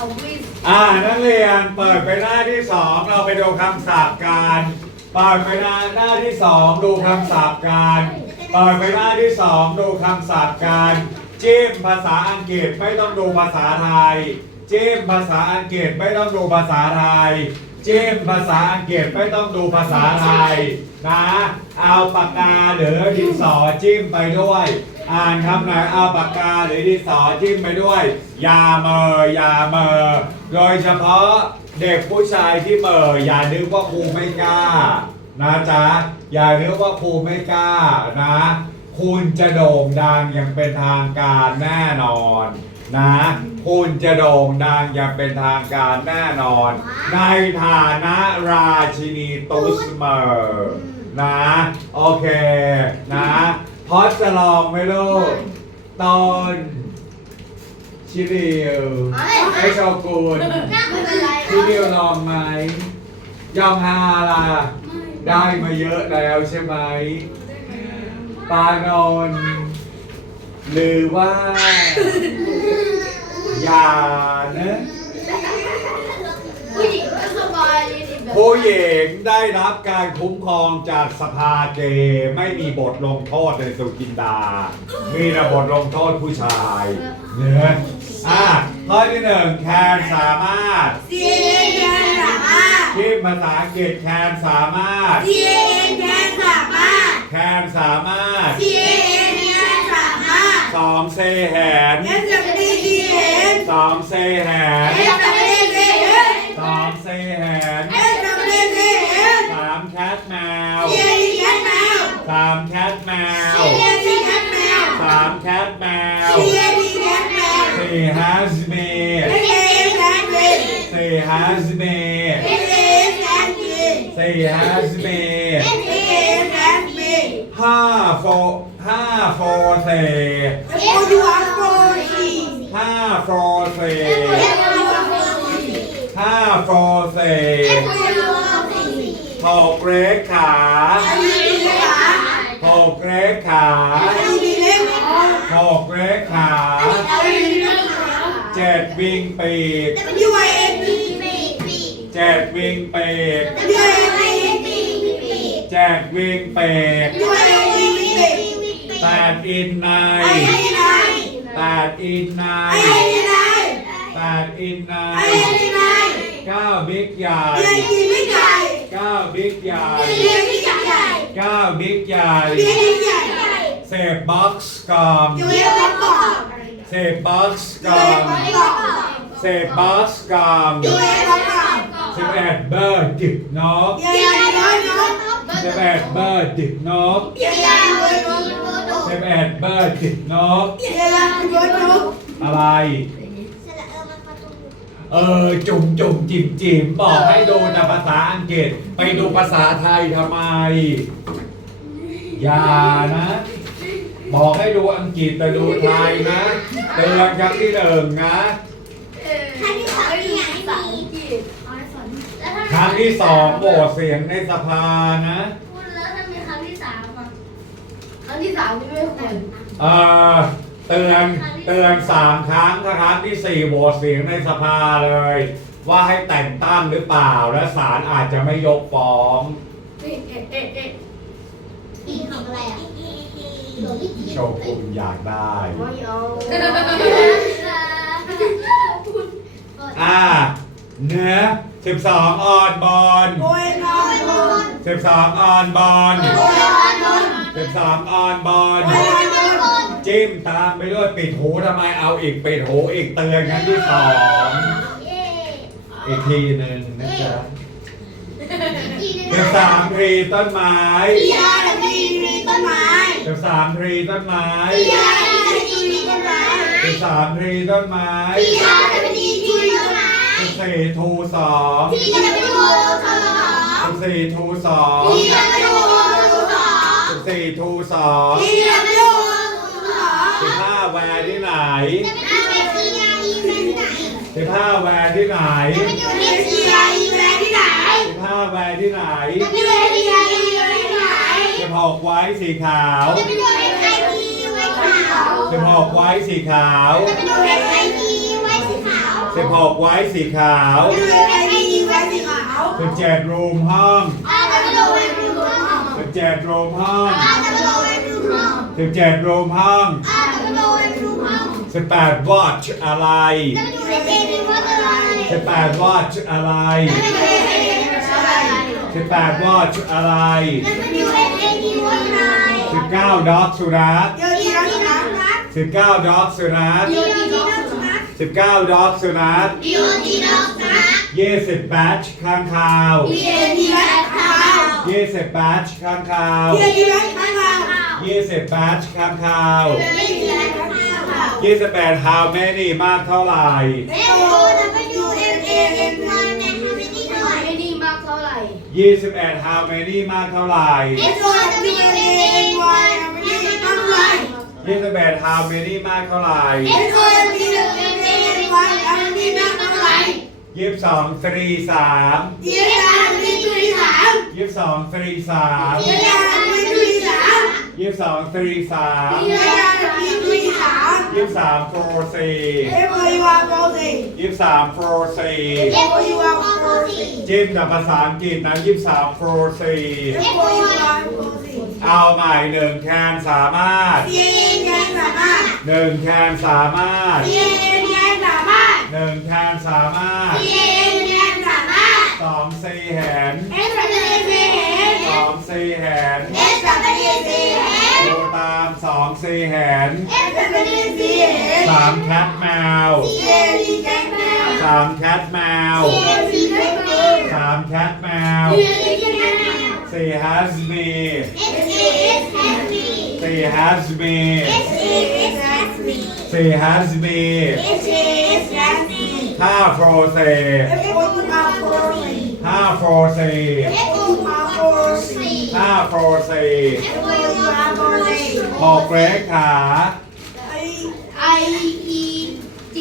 เอาวิ่งอ่านักเรียนเปิดไปหน้าที่สองเราไปดูคำศัพท์กันเปิดไปหน้าหน้าที่สองดูคำศัพท์กันเปิดไปหน้าที่สองดูคำศัพท์กันจิ้มภาษาอังกฤษไม่ต้องดูภาษาไทยจิ้มภาษาอังกฤษไม่ต้องดูภาษาไทยจิ้มภาษาอังกฤษไม่ต้องดูภาษาไทยนะ เอาปากกาหรือดินสอจิ้มไปด้วย อ่านคำไหนเอาปากกาหรือดินสอจิ้มไปด้วยอย่าเมออย่าเมอโดยเฉพาะเด็กผู้ชายที่เมออย่านึกว่าครูไม่กล้านะจ๊ะอย่านึกว่าครูไม่กล้านะ คุณจะโด่งดังอย่างเป็นทางการแน่นอนนะคุณจะโด่งดังอย่างเป็นทางการแน่นอน ในฐานะราชินีตุสเมอร์นะ โอเค นะ พอดจะลองไหมลูกตอนชิริวไอชอกุลไม่เป็นไรชิริวลองไหมยองฮาล่ะได้มาเยอะแล้วใช่ไหมปานนท์หรือว่า อย่านะผู้หญิงก็สบายดีแบบ ผู้หญิงได้รับการคุ้มครองจากสภาเกย์ไม่มีบทลงโทษในสุกินดา มีแต่บทลงโทษผู้ชายเนื้ออะข้อที่หนึ่งแคนสามารถ C A N สามารถ ที่ภาษาอังกฤษแคนสามารถ C A N แทนสามารถ แคนสามารถ C A N แทนสามารถ สองเซแหน S W D N สองเซแหน แคทแมว C A T แคทแมวสามแคทแมว C A T แคทแมวสี่ฮัสเม S A S แคทเมนสี่ฮัสเม S A S แคทเมนสี่ฮัสเม S A S แคทเมนห้าโฟห้าโฟเซ F O U R O C ห้าโฟเซ F O U R O C ห้าโฟเซ F O U R O C หกเรกขา อายุดีเลยค่ะ หกเรกขา อายุดีเลยค่ะ หกเรกขาอายุดีเลยค่ะเจ็ดวิงปีก W I N P เจ็ดวิงปีก W I N P เจ็ดวิงปีก W I N P แปดอินในไอ้ไอ้นายแปดอินในไอ้ไอ้นายแปดอินในไอ้ไอ้นายเก้าบิ๊กใหญ่เรียนดีไม่ใหญ่เก้าบิ๊กใหญ่เรียนไม่ใหญ่เก้าบิ๊กใหญ่เรียนไม่ใหญ่ เสพบ็อกซ์กอมอยู่ เรียนประกอบเสพบ็อกซ์อกยู่อเรียนมประกอบเสพบ็อกซ์กอมอยู่เรียนประกอบสิบเอ็ดเบอร์ดึกนกเรียนน้อยน้อยสิบเอ็ดเบอร์ดึกนกเรียนน้อยน้อยสิบเอ็ดเบอร์ดึกนกเรียนน้อยน้อยอะไรเออจุ่มจุ่มจิ๋มจิ๋มบอกให้ดูแต่ภาษาอังกฤษ ไปดูภาษาไทยทำไม อย่านะ บอกให้ดูอังกฤษแต่ดูไทยนะเตือนครั้งที่หนึ่งนะครั้งที่สองนี่ไงมีเอาให้สอนแล้วถ้าครั้งที่สองโหวตเสียงในสภานะ พูดแล้วถ้ามีครั้งที่สามอะครั้งที่สามนี่ไม่ควรเออเตือนเตือนสามครั้งถ้าครั้งที่สี่โหวตเสียงในสภาเลย ว่าให้แต่งตั้งหรือเปล่าและศาลอาจจะไม่ยกฟ้อง เอ๊ะเอ๊ะเอ๊ะเอ๊ะอีของอะไรอะ โชกุนอยากได้ ไม่เอาอ่าเนื้อสิบสองออนบอลโอ้ยน้อยน้อยสิบสองออนบอลโอ้ยน้อยน้อยสิบสองออนบอลโอ้ยน้อยน้อยจิ้มตามไปด้วยปิดหูทำไมเอาอีกปิดหูอีกเตือนครั้งที่สองอีกทีหนึ่งนะจ๊ะสิบสามทรีต้นไม้ยาดมีมีต้นไม้ สิบสามทรีต้นไม้ยาดมีมีต้นไม้สิบสามทรีต้นไม้ยาดมีมีต้นไม้สิบสี่ทูสองที่จะไปดูสอสิบสี่ทูสองที่จะไปดูสอสิบสี่ทูสองที่จะไปดูสอสิบห้าแวร์ที่ไหนอาไปที่ไหนที่ไหนสิบห้าแวร์ที่ไหนอยู่ที่ที่ไหนที่ไหนสิบห้าแวร์ที่ไหนอยู่ที่ไหนที่ไหน สิบหกไว้สีขาวจะไปดูไอ้ไอ้ที่ไว้ขาวสิบหกไว้สีขาวจะไปดูไอ้ไอ้ที่ไว้สีขาวสิบหกไว้สีขาว W A N D ไว้สีขาวสิบเจ็ดรูมห้อง R W A N D ห้องสิบเจ็ดรูมห้อง R W A N D ห้องสิบเจ็ดรูมห้อง R W A N D ห้องสิบแปดวอชอะไร W A N D ว่าอะไรสิบแปดวอชอะไร W A N D อะไรสิบแปดวอชอะไร W A N D ว่าอะไร สิบเก้าด็อกสุนัขเดี๋ยวนี้เราจะนับสิบเก้าด็อกสุนัขเดี๋ยวนี้เราจะนับสิบเก้าด็อกสุนัขเดี๋ยวนี้เราจะนับยี่สิบแบทข้างคาวเดี๋ยวนี้เราจะนับยี่สิบแบทข้างคาวเดี๋ยวนี้เราจะนับยี่สิบแบทข้างคาวเดี๋ยวนี้เราจะนับยี่สิบแปด how many มากเท่าไหร่เอ็มโอ W M A N Y ยี่สิบ how many มากเท่าไหร่ It's one million one million เท่าไหร่ 21 how many มากเท่าไหร่ It's one million one million เท่าไหร่22 3 3 ยี่สิบสามยี่สิบสาม22 3 ยี่สิบสามยี่สิบสาม3 ยี่สิบสามยี่สิบสาม 22 3 ยี่สิบสามยี่สิบ ยี่สิบสาม four สี่เอ็มโอ U R O C ยี่สิบสาม four สี่เอ็มโอ U R O C จิ้มกับภาษาอังกฤษนะยี่สิบสาม four สี่เอ็มโอ U R O C เอาใหม่หนึ่งแคนสามารถ C A N แกนสามารถหนึ่งแคนสามารถ C A N แกนสามารถหนึ่งแคนสามารถ C A N แกนสามารถสองสี่แหน S W C สองสี่แหน S W C ดูตามสองสี่แหน S W C สาม แคทแมว C A D แกนแมวสามแคทแมว C A D แกนแมวสามแคทแมว C A D แกนแมวสี่ฮัสมี S A S has me สี่ฮัสมี S A S has me สี่ฮัสมี S A S has me ห้าโฟรเซ F O U R O C ห้าโฟร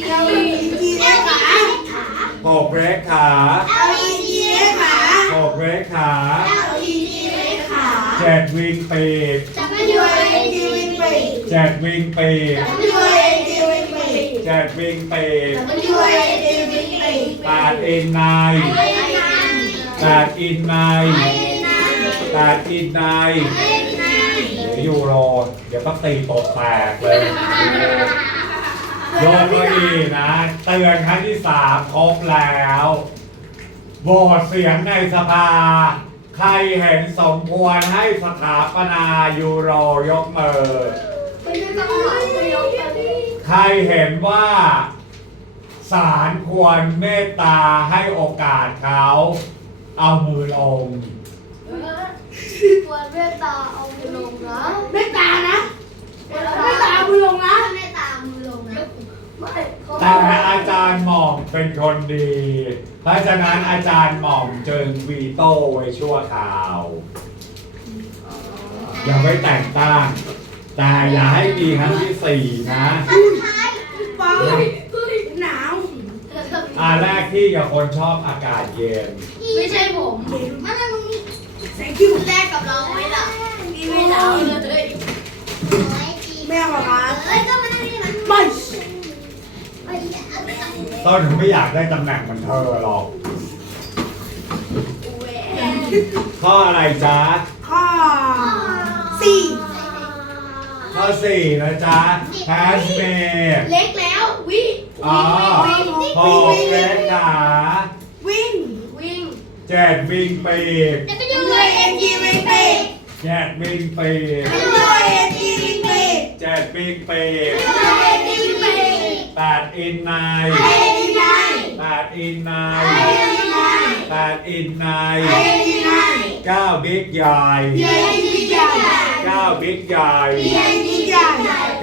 เซ F O U R O C ห้าโฟรเซ F O U R O C หกเลขา I I E G L E G เลขาหกเลขา L E G เลขาหกเลขา L E G เลขาเจ็ดวิงปีก W A N G วิงปีเจ็ดวิงปีก W A N G วิงปีเจ็ดวิงปีก W A N G วิงปีแปดอินไนไอ้นายแปดอินไนไอ้นายแปดอินไนไอ้นายเดี๋ยวยูโรเดี๋ยวก็ตีตกแตกเลย โยนก็อีกนะ เตือนครั้งที่สามครบแล้วโหวตเสียงในสภา ใครเห็นสมควรให้สถาปนายูโรยกมือ ไม่ได้ต้องหวังจะยกไปดิใครเห็นว่าศาลควรเมตตาให้โอกาสเขา เอามือลง เออควรเมตตาเอามือลงนะไม่ตานะเมตไม่ตาบุญลงนะ ไม่ตามมือลงนะไม่เขา แต่อาจารย์หม่อม เป็นคนดีเพราะฉะนั้นอาจารย์หม่อมจึงวีโต้ไว้ชั่วคราว อย่าไว้แต่งตั้งแต่อย่าให้มีครั้งที่สี่นะ ปอหนาวอาแรกที่กับคนชอบอากาศเย็น ไม่ใช่ผมมานั่งตรงนี้ thank you แรกกับเราไม่หลับกินไม่หนาวเลยไม่เอาหรอคะเอ้ยก็มานั่งนี่มัน ไม่ ต้นไม่อยากได้ตำแหน่งเหมือนเธอหรอก ข้ออะไรจ๊ะ ข้อสี่ข้อสี่นะจ๊ะ has made เล็กแล้ว วิอ๋อหกเล็กขาวิ่งวิ่งเจ็ดวิ่งปีกจะไปดูเลยเอ็นจีวิ่งไปเจ็ดวิ่งปีกไปดูเลยเอ็นจีวิ่งไปเจ็ดวิ่งปีกไปดูเลยเอ็นจีวิ่งไป แปดอินไนไอ้ดีนายแปดอินไนไอ้ดีนายแปดอินไนไอ้ดีนายเก้าบิ๊กใหญ่เบียร์ดีใหญ่เก้าบิ๊กใหญ่เบียร์ดีใหญ่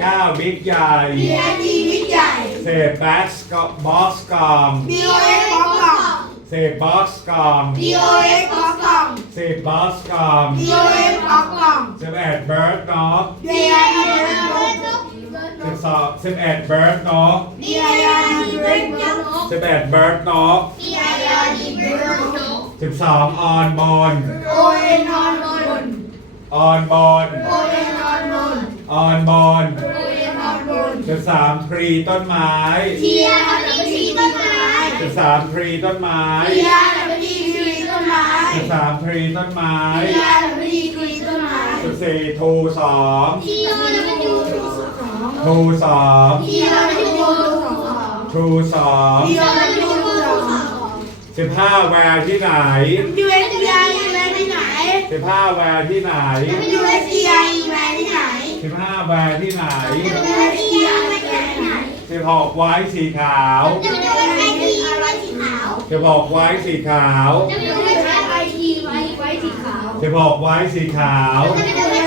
เก้าบิ๊กใหญ่เบียร์ดีวิใหญ่เศษแบ็กก็บอสกล่องบีโอเอ็กซ์ของกล่องเศษบอสกล่องบีโอเอ็กซ์ของกล่องเศษบอสกล่องบีโอเอ็กซ์ของกล่องสิบเอ็ดเบิร์ดน็อกเบียร์ดีเบิร์ดนก สิบสองสิบเอ็ดเบิร์ดน็อกเบียร์ดีเบิร์ดนกสิบเอ็ดเบิร์ดน็อกเบียร์ดีเบิร์ดนกสิบสองออนบอลโอเอ็นนอนบนออนบอลโอเอ็นนอนบนออนบอลโอเอ็นนอนบนสิบสามพรีต้นไม้เทียร์ดีต้นไม้13ทรีต้นไม้พีอาร์ดับเบิลดีทรีต้นไม้13ทรีต้นไม้พีอาร์ดับเบิลดีทรีต้นไม้14 ทูสองที่เราไม่ได้ดูสองทูสองพีอาร์ดับเบิลดีสองทูสองพีอาร์ดับเบิลดีสอง15แวร์ที่ไหน ยูเอสพีอาร์อยู่แม่ที่ไหน15แวร์ที่ไหนยูเอสพีอาร์อยู่แม่ที่ไหน15แวร์ที่ไหนยูเอสพีอาร์อยู่แม่ที่ไหน16ไว้สีขาวจะไม่ได้ไอทีไว้สีขาว16ไว้สีขาวจะไม่ได้ไอทีไว้ไว้สีขาว16ไว้สีขาวจะไม่ได้ไอทีไว้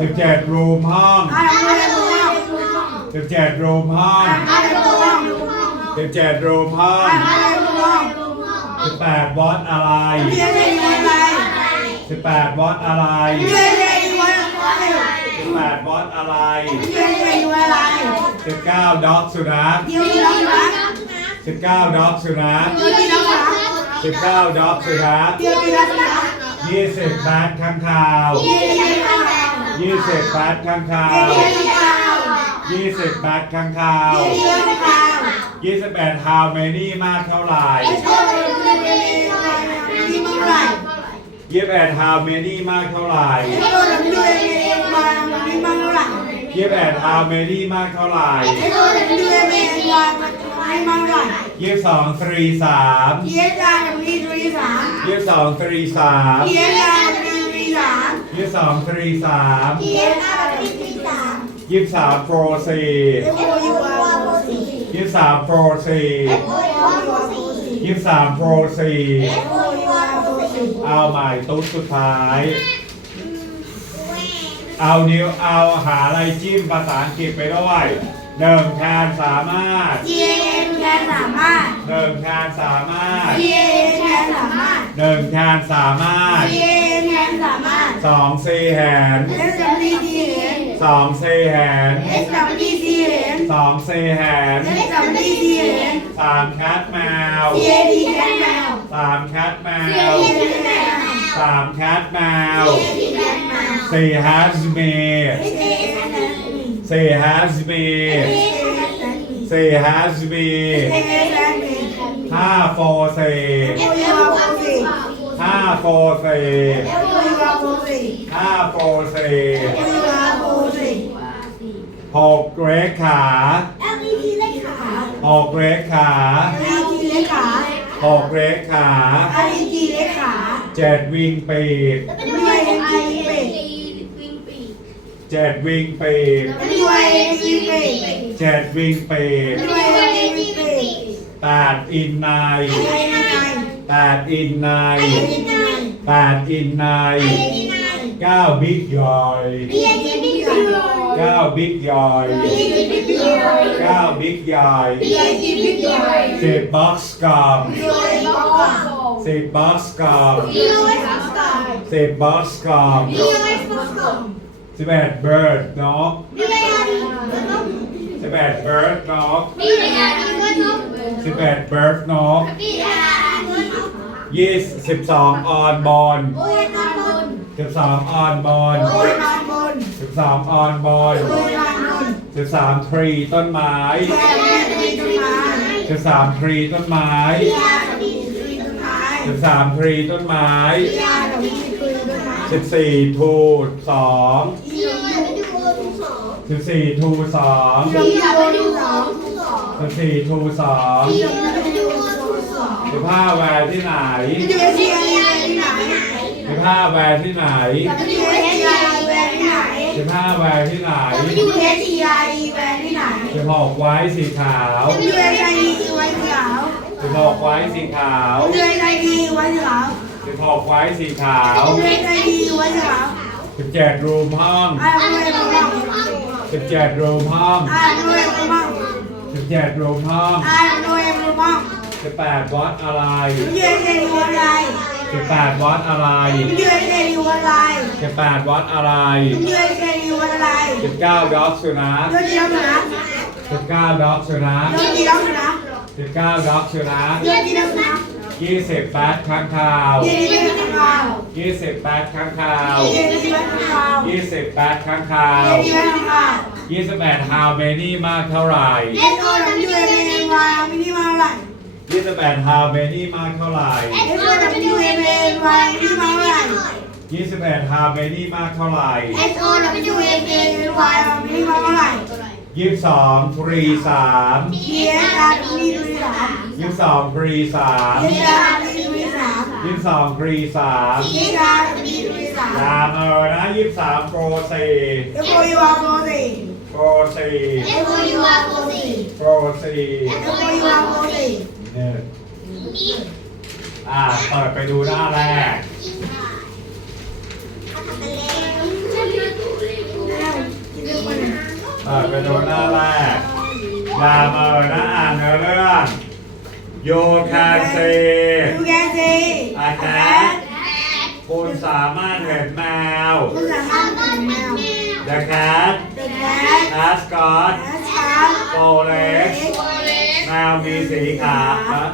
สีขาว17รูมห้องอาร์ดับเบิลดีห้อง17รูมห้องอาร์ดับเบิลดีห้อง17รูมห้องอาร์ดับเบิลดีห้อง18วอตอะไรยูเอสพีอาร์อะไร18วอตอะไรยูเอสพีอาร์อยู่อะไร18วอตอะไรยูเอสพีอาร์อยู่อะไร19ด็อกสุนัขยูที่รักรัก19ด็อกสุนัขยูที่รักรัก19ด็อกสุนัขยูที่รักรัก20แบทข้างข่าวยูที่รักรัก20แบทข้างข่า ยูวที่รักรัก20แบทข้างข่าวยูที่รักรัก21 how many มากเท่าไหร่เอสโอเอสเอสที่เมื่อไหร่21 how many มากเท่าไหร่เอสโอดับยูเอสเอสมาที่เมื่อไหร่21 how many มากเท่าไหร่เอสโอดับยูเอสเอสมาที่เมื่อไหร่22 three 3เอสอา ร์ดับยูทรีสาม22 three เอ3สอาร์ดับยูทรีสาม22 three 3เอสอาร์ดับยูทรีสาม23 four เอ4สโอยูอาร์โฟสี่23 four เอสโอยูอาร์โฟสี่4 23 four เอส4โอยูอาร์โฟสี่เอาใหม่ตุ๊ดสุดท้าย เอานิ้วเอาหาอะไรจิ้มภาษาอังกฤษไปด้วยหนึ่งแทนสามารถ T A N แทนสามารถหนึ่งแทนสามารถ T A N แทนสามารถหนึ่งแทนสามารถ T A N แทนสามารถ สองซีแหน S W T N สองซีแหน S W T N สองซีแหน S W T N สามแคทแมว T A T แทนแมว สามแคทแม T ว A T แทนแมว สามแคทแมว T A T แทนแมว สี่ฮัสมี S A S แทนแมว สี่ฮัสมี S A S แทนแมว สี่ฮัสมี S A S แทนแมวห้าโฟสี่ F O U R โฟสี่ห้าโฟสี่ F O U R โฟสี่ ห้าโฟสี่ F O U R โฟสี่หกเรขขา L E T เลขขาหกเรขขา L E T เลขขาหกเรขขา R E T เลขขาเจ็ดวิ่งปีก W I N G เป็ดเจ็ดวิ่งปีก W I N G เป็ดเจ็ดวิ่งปีก W I N G เป็ดแปดอินไนไอ้ไอ้ไอ้แปดอินไนไอ้ไอ้ไอ้แปดอินไนไอ้ไอ้ เก้าบิ๊กยอยไอ้ไอ้บิ๊กยอยเก้าบิ๊กยอยไอ้ไอ้บิ๊กยอยเก้าบิ๊กยอยไอ้ไอ้บิ๊กยอยสิบบ็อกซ์กอมไอ้ไอ้บ็อกซ์สิบบ็อกซ์กอมไอ้ไอ้บ็อกซ์สิบบ็อกซ์กอมไอ้ไอ้บ็อกซ์สิบเอ็ดเบิร์ดนกไอ้ไอ้สิบเอ็ดเบิร์ดนกนี่ไงนี่ก็นกสิบเอ็ดเบิร์ดนกนี่ไงนี่นกยี่สิบสองออนบอลโอ้ยนอนบน สิบสองออนบอลโอ้ยนอนบนสิบสองออนบอลโอ้ยนอนบนสิบสามทรีต้นไม้แม่แม่ตีต้นไม้สิบสามทรีต้นไม้พี่ยาตีต้นไม้สิบสามทรีต้นไม้พี่ยาตีต้นไม้สิบสี่ทูสองที่เราไปดูทุกสองสิบสี่ทูสองที่เราไปดูสองสิบสี่ทูสองที่เราไปดูทุกสองสิบห้าแวร์ที่ไหนที่ดูที่ ห้าแวร์ที่ไหนที่ดูที่อะไรแวนที่ไหน สิบห้าแวร์ที่ไหนที่ดูที่อะไรแวนที่ไหน สิบหกไว้สีขาวที่ดูอะไรไว้ขาว สิบหกไว้สีขาวที่ดูอะไรไว้ขาว สิบหกไว้สีขาวที่ดูอะไรไว้ขาวสิบเจ็ดรูมห้อง อ่านด้วยมั่งสิบเจ็ดรูมห้องอ่านด้วยมั่งสิบเจ็ดรูมห้องอ่านด้วยมั่งสิบแปดวัดอะไรที่ดูอะไร สิบแปดวัดอะไรที่ดูอะไรสิบแปดวัดอะไรที่ดูอะไรสิบเก้าด็อกสุนัขยอดเยี่ยมนะสิบเก้าด็อกสุนัขยอดเยี่ยมนะสิบเก้าด็อกสุนัขยอดเยี่ยมนะยี่สิบแปดข้างข่าวเยี่ยมเยี่ยมข่าวยี่สิบแปดข้างข่าวเยี่ยมเยี่ยมข่าวยี่สิบแปดข้างข่าวเยี่ยมเยี่ยมข่าว28 how many มากเท่าไหร่เอสโอดับยูเอ็มเอ็นวายมินิมาเท่าไหร่ 28 how many มากเท่าไหร่เอสโอดับยูเอ็มเอ็นวายมินิมาเท่าไหร่28 how many มากเท่าไหร่เอสโอดับยูเอ็มเอ็นวายมินิมาเท่าไหร่ 22 3 3เอสอาร์มีดูสาม22 3เอสอาร์มีดูสาม3 22 3 3เอสอาร์มีดูสามตามเออนะ23โปร4เอฟโอยูอาร์โปรสี่โปร4เอฟโอยูอาร์โปรสี่โปร4เอฟโอยูอาร์โปรสี่ เนี่ยอ่า เปิดไปดูหน้าแรกแล้วกินเรื่องมันอะเปิดไปดูหน้าแรกยาเออนะอ่านเนื้อเรื่อง You can see ดูแกซีอาแคทคุณสามารถเห็นแมว คุณสามารถเป็นแมว The cat เด็กแคท has got แคทครับ four legs แมวมีสีขาครับ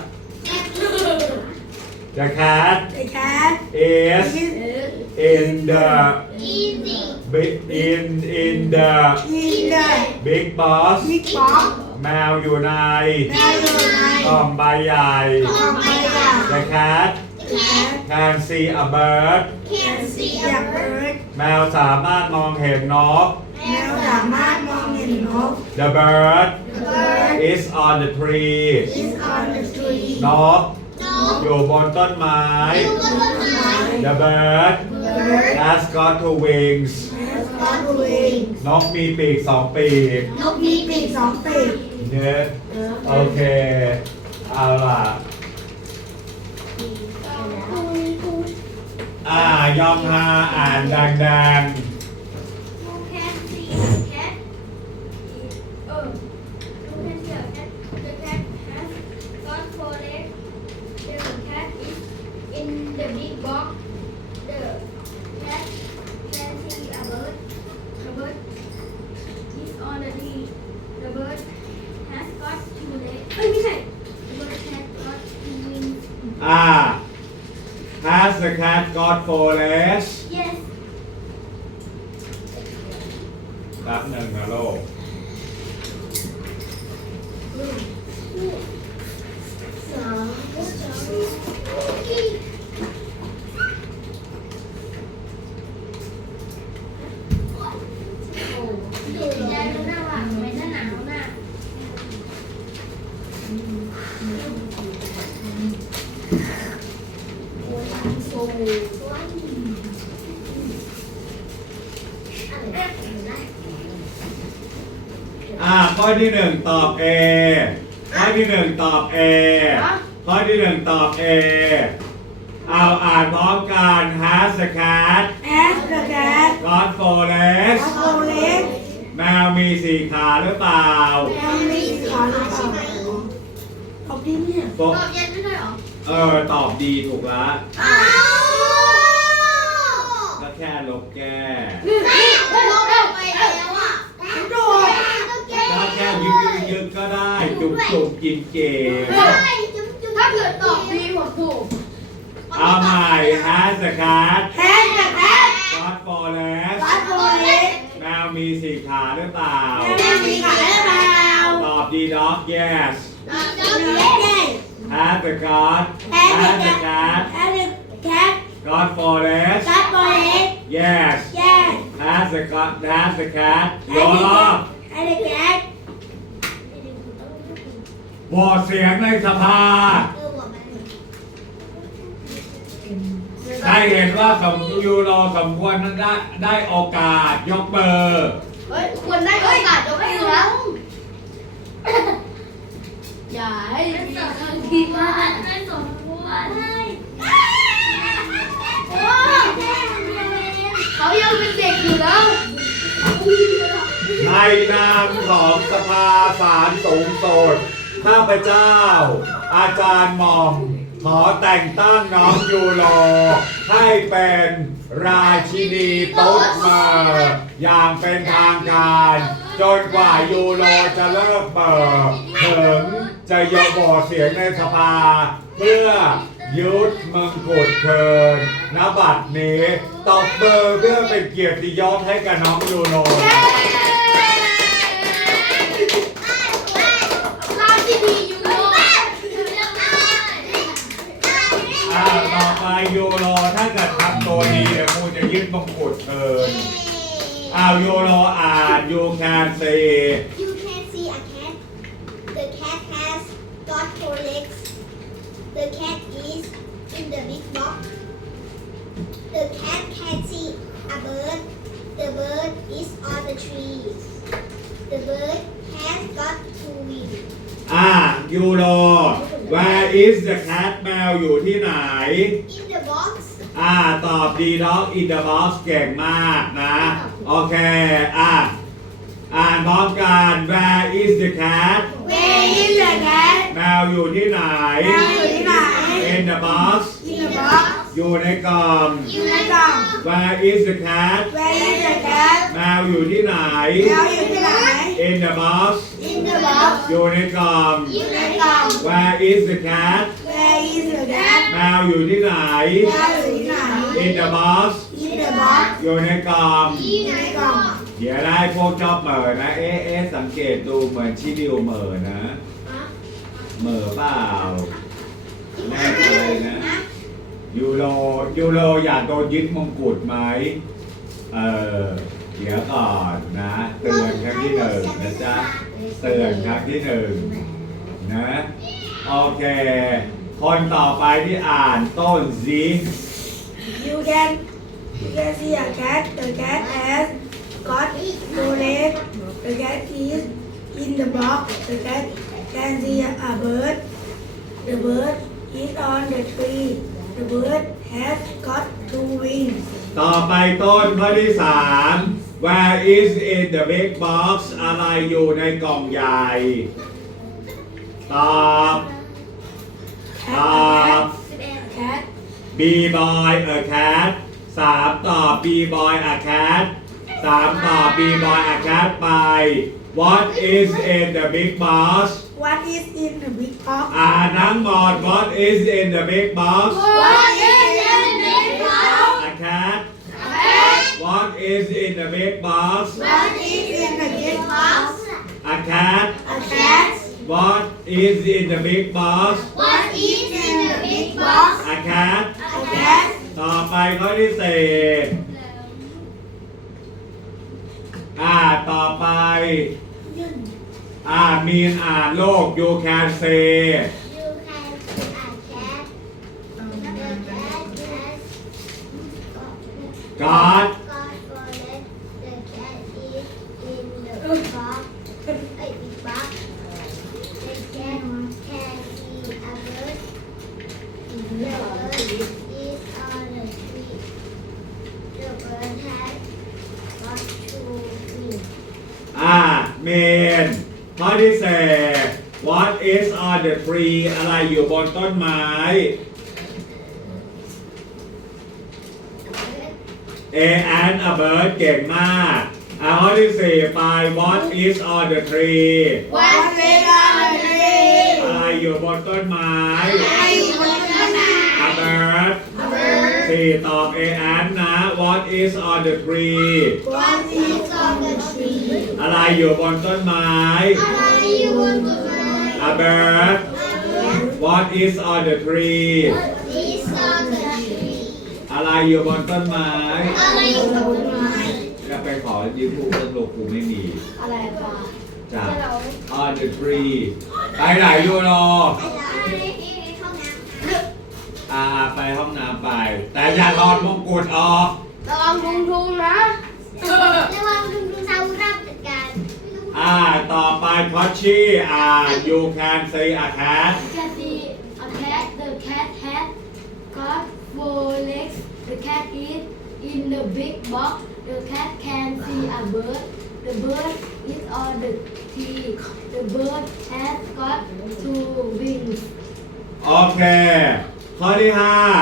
The cat เด็กแคท is in the big in in the ยินเดอร์ big box บิ๊กป๊อกแมวอยู่ในแมวอยู่ในกล่องใบใหญ่กล่องใบใหญ่ The cat เด็กแคท can see a bird อยากเบิร์ดแมวสามารถมองเห็นนก แมวสามารถมองเห็นนก The bird is on the tree is on the tree นกอยู่บนต้นไม้ The bird The bird has got two wings has got wings นกมีปีกสองปีก นกมีปีกสองปีก เนี่ยโอเค เอาล่ะ อ่ายอมฮาอ่านดัง In the big box, the cat can see a bird. The bird is on the tree. The bird has got two legs. เอ้ยไม่ใช่ The bird has got two wings. ๆ อ่า Has the cat got four legs Yes. แป๊บหนึ่งนะโลก อ่าข้อที่หนึ่งตอบ A ข้อที่หนึ่งตอบ A ข้อที่หนึ่งตอบ A เอาอ่านพร้อมกัน Has the cat As the cat got four legs has four legs แมวมีสี่ขาหรือเปล่าแมวมีสีขาวหรือเปล่าตอบดีเนี่ยโฟตอบยันไม่ได้หรอเออ ตอบดีถูกละอ้าวก็แค่ลบแก้ลบออกไปแล้วอะฉันโดด ก็แค่ยึกยึกยึกก็ได้จุกจุกกินเกมถ้าเกิดตอบดีผมถูกเอาใหม่ Has the cat Has the cat got four legs got four legs แมวมีสี่ขาหรือเปล่าแมวมีขาหรือเปล่าตอบดีด็อก yes Yes Has the cat Has Has the the cat Has the cat got four legs got four legs yes Yes Has the cat Has the cat โย Has น the รอบ cat Has the cat โหวตเสียงในสภาใครเห็นว่าสมยูโรสมควรได้ได้โอกาสยกเบอร์ เฮ้ยควรได้โอกาสยกมือแล้วอย่าให้ดีมากไม่สมควรเขายังเป็นเด็กอยู่แล้วในนามของสภาสารสูงสุด ข้าพเจ้า อาจารย์หมอม ขอแต่งตั้งน้องยูโรให้เป็นราชินีตุ๊ดเมอร์อย่างเป็นทางการ จนกว่ายูโรจะเลิกเปิดถึงจะยกโหวตเสียงในสภา เพื่อยุดมังกุฎเทินณบัดนี้ตบเบอร์เพื่อเป็นเกียรติยศให้กับน้องยูโร มาโยรอถ้าเกิดทำตัวดีเดี๋ยวกูจะยึดมงกุฎเธอเอาโยรออ่านโยงานเซ You can see a cat. The cat has got four legs. The cat is in the big box. The cat can see a bird. The bird is on the tree. The bird has got two wings. Ah, You where is the cat แมวอยู่ที่ไหน In the box. อ่า ตอบดีด็อก in the box เก่งมากนะ โอเค อ่าอ่านพร้อมกัน where is the cat Where is the cat แมวอยู่ที่ไหน แมวอยู่ที่ไหน in the box In the box อยู่ในกล่อง อยู่ในกล่อง where is the cat Where is the cat แมวอยู่ที่ไหน แมวอยู่ที่ไหน in the box In the box อยู่ในกล่อง อยู่ในกล่อง where is the cat Where is the cat แมวอยู่ที่ไหน แมวอยู่ที่ไหน in the box In the box อยู่ในกล่อง อยู่ในกล่องเดี๋ยวได้พวกชอบเหม่อนะ เอ๊ะเอ๊ะสังเกตดูเหมือนชิดิวเหม่อนะเหม่อเปล่าแน่ใจนะ ยูโรยูโรอยากโดนยึดมงกุฎไหมเออ เดี๋ยวก่อนนะ เตือนครั้งที่หนึ่งนะจ๊ะ เตือนครั้งที่หนึ่งนะ โอเค คนต่อไปที่อ่านต้นซี You can you can see a cat. The cat has got two legs. The cat is in the box. The cat can see a bird. The bird is on the tree. The bird has got two wings. ต่อไปต้นข้อที่สาม Where is in the big box อะไรอยู่ในกล่องใหญ่ ตอบ Cat, ตอบ cat, cat. B boy a cat สามตอบ B boy a cat สามตอบ B boy a cat ไป What is in the big box What is in the big box? อ่านทั้งหมด What is in the big box What is What is in the big box What is in the big box? a cat A cat. What is in the big box What is in the big box? a cat A cat. ต่อไปข้อที่สี่อ่า ต่อไป อ่า มีนอ่านโลก you can say You can see a cat. The cat has God อะไรอยู่บนต้นไม้ A and a bird เก่งมาก อ่า ข้อที่สี่ไป What is on the tree What is on the tree? อะไรอยู่บนต้นไม้ I want to know. A bird A bird. สี่ตอบ A and นะ What is on the tree What is on the tree? อะไรอยู่บนต้นไม้ อะไรอยู่บนต้นไม้ A bird What is on the tree Is on the tree. อะไรอยู่บนต้นไม้ อะไรอยู่บนต้นไม้จะไปขอยืมครูต้นโลกครูไม่มี อะไรปะจ้ะ on the tree ไปไหนยูโรอะไรที่ห้องน้ำอ่าไปห้องน้ำไป แต่อย่าถอดมงกุฎออก ระวังทุงทุงนะระวังคุณครูซาวุราจัดการอ่า ต่อไปพอชชี่อ่า you can say a cat You can see a cat. The cat has got four legs. The cat is in the big box. The cat can see a bird. The bird is on the tree. The bird has got two wings. โอเค ข้อที่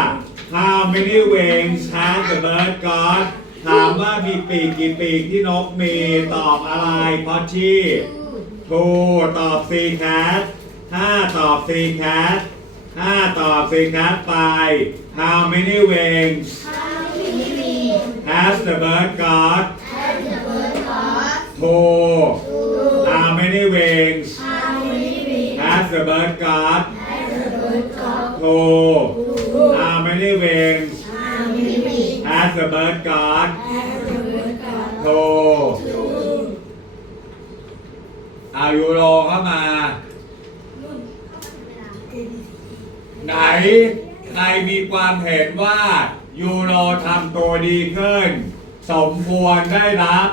5 How many wings has the bird got ถามว่ามีปีกกี่ปีกที่นกมีตอบอะไรพอชชี่ Two. ทูตอบ C cat ห้าตอบ C cat ห้าตอบ C cat ไป How many wings has the bird got has the bird got? ทู How many wings has the bird got has the bird got? ทู How many wings How many wings has has a bird got has the word God to to เอายูโรเข้ามา นุ่น A B C ไหนใครมีความเห็นว่ายูโรทำตัวดีขึ้น สมควรได้รับ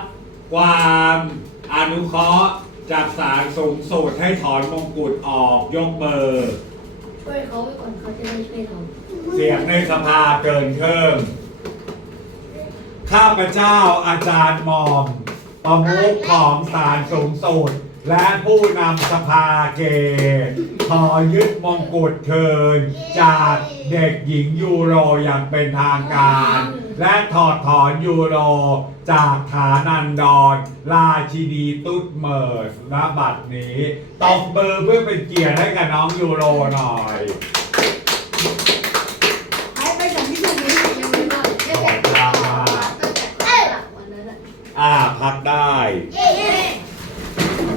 ความอนุเคราะห์จากศาลสูงสุดให้ถอนมงกุฎออกยกมือร์ ช่วยเขาไว้ก่อนเขาจะได้ช่วยเราเสียงในสภาเกินเพิ่มข้าพเจ้าอาจารย์มอมประมุขของศาลสูงสุด และผู้นำสภาเกย์ขอยึดมงกุฎเทินจากเด็กหญิงยูโรอย่างเป็นทางการ และถอดถอนยูโรจากฐานันดร ราชินีตุ๊ดเมิร์สณบัดนี้ตบเบอร์เพื่อเป็นเกียรติให้กับน้องยูโรหน่อยไปไปสั่งที่ถูกนี้ยังไม่ได้ตั้งแต่ตั้งแต่หลังวันนั้นอะอ่าพักได้ เย้